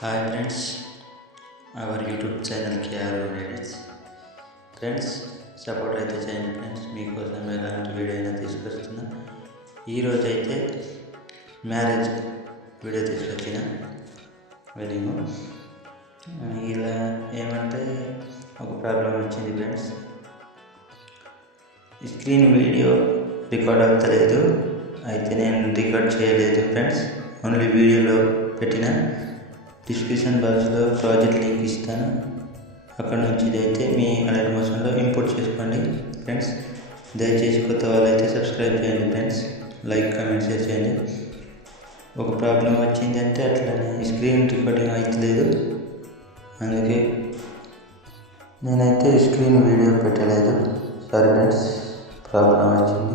Hi friends, our YouTube channel KR edits. Friends, support అయితే చేయండి friends. మీకోసం ఎలాంటి వీడియో అయినా తీసుకొస్తున్నా. ఈరోజు అయితే మ్యారేజ్ వీడియో తీసుకొచ్చిన. వెలింగ్ ఇలా ఏమంటే ఒక ప్రాబ్లం వచ్చింది ఫ్రెండ్స్. స్క్రీన్ వీడియో రికార్డ్ అవ్వలేదు. అయితే నేను రికార్డ్ చేయలేదు ఫ్రెండ్స్, ఓన్లీ వీడియోలో పెట్టిన. డిస్క్రిప్షన్ బాక్స్లో ప్రాజెక్ట్ లింక్ ఇస్తాను, అక్కడ నుంచి ఇదైతే మీ అలర్ట్ మోషన్లో ఇంపోర్ట్ చేసుకోండి ఫ్రెండ్స్. దయచేసి కొత్త వాళ్ళైతే సబ్స్క్రైబ్ చేయండి ఫ్రెండ్స్, లైక్ కామెంట్ షేర్ చేయండి. ఒక ప్రాబ్లం వచ్చిందంటే అట్లనే స్క్రీన్ రికార్డింగ్ అవుతలేదు, అందుకే నేనైతే స్క్రీన్ వీడియో పెట్టలేదు. సారీ ఫ్రెండ్స్, ప్రాబ్లం వచ్చింది.